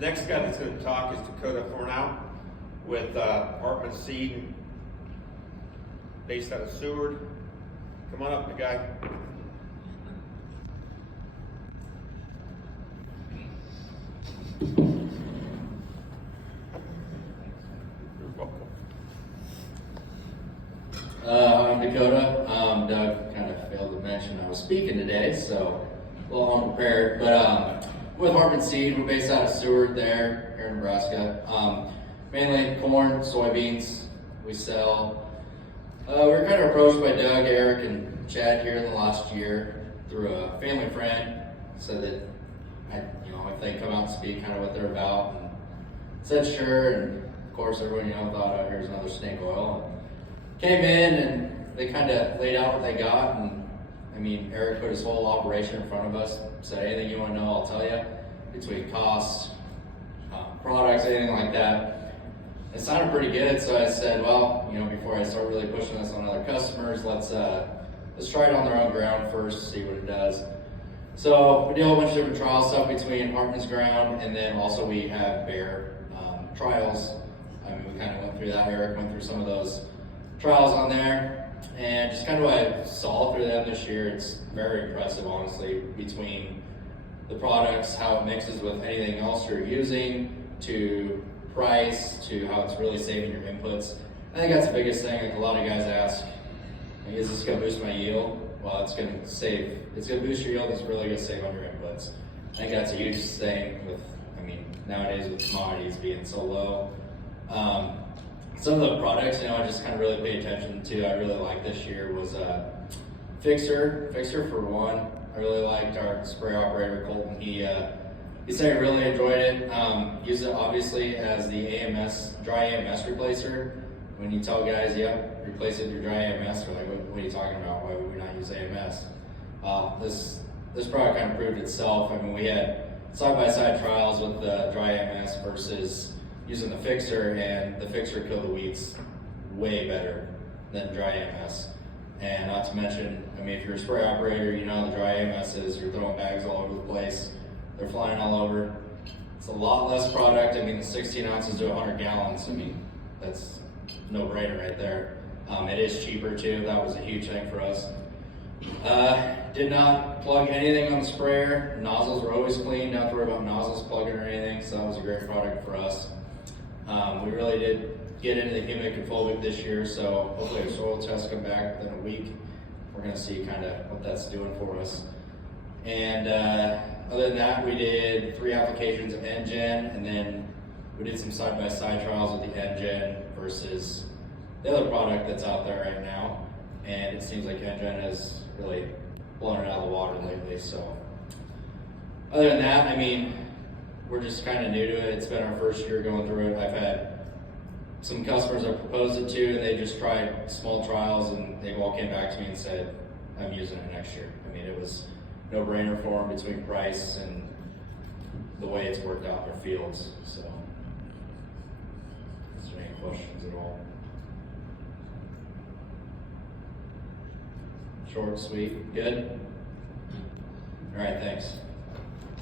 Next guy that's going to talk is Dakota Fernau with Hartman Seed, based out of Seward. Come on up, big guy. You're welcome. I'm Dakota. Doug kind of failed to mention I was speaking today, so a little unprepared. But with Hartman Seed, we're based out of Seward there, here in Nebraska. Mainly corn, soybeans, we sell. We were kind of approached by Doug, Eric, and Chad here in the last year through a family friend. Said that, if they come out and speak kind of what they're about. And said sure, and of course everyone, thought, oh, here's another snake oil. And came in and they kind of laid out what they got. And Eric put his whole operation in front of us, said anything you want to know, I'll tell you, between costs, products, anything like that. It sounded pretty good, so I said, well, before I start really pushing this on other customers, let's try it on their own ground first, see what it does. So we did a whole bunch of different trial stuff between Hartman's ground, and then also we have Bear trials. We kind of went through that. Eric went through some of those trials on there, and just kind of what I saw through them this year, it's very impressive, honestly, between the products, how it mixes with anything else you're using, to price, to how it's really saving your inputs. I think that's the biggest thing. Like a lot of guys ask, is this going to boost my yield? Well, it's going to boost your yield. It's really going to save on your inputs. I think that's a huge thing with, nowadays with commodities being so low. Some of the products, I just kind of really pay attention to, I really liked this year was Fixer for one. I really liked our spray operator, Colton. He said he really enjoyed it. Used it obviously as the dry AMS replacer. When you tell guys, yep, replace it with your dry AMS, they're like, what are you talking about? Why would we not use AMS? This product kind of proved itself. We had side-by-side trials with the dry AMS versus using the Fixer, and the Fixer killed the weeds way better than dry AMS. And not to mention, if you're a spray operator, the dry AMS is you're throwing bags all over the place. They're flying all over. It's a lot less product. The 16 ounces to 100 gallons. That's no brainer right there. It is cheaper too. That was a huge thing for us. Did not plug anything on the sprayer. Nozzles were always clean. Don't have to worry about nozzles plugging or anything. So that was a great product for us. We really did get into the humic and fulvic this year. So hopefully our soil tests come back within a week. We're going to see kind of what that's doing for us. And other than that, we did 3 applications of NGen, and then we did some side-by-side trials with the NGen versus the other product that's out there right now. And it seems like NGen has really blown it out of the water lately. So other than that, we're just kind of new to it. It's been our first year going through it. I've had some customers I've proposed it to, and they just tried small trials, and they all came back to me and said, I'm using it next year. It was no-brainer for them between price and the way it's worked out in their fields. So, is there any questions at all? Short, sweet, good? All right, thanks.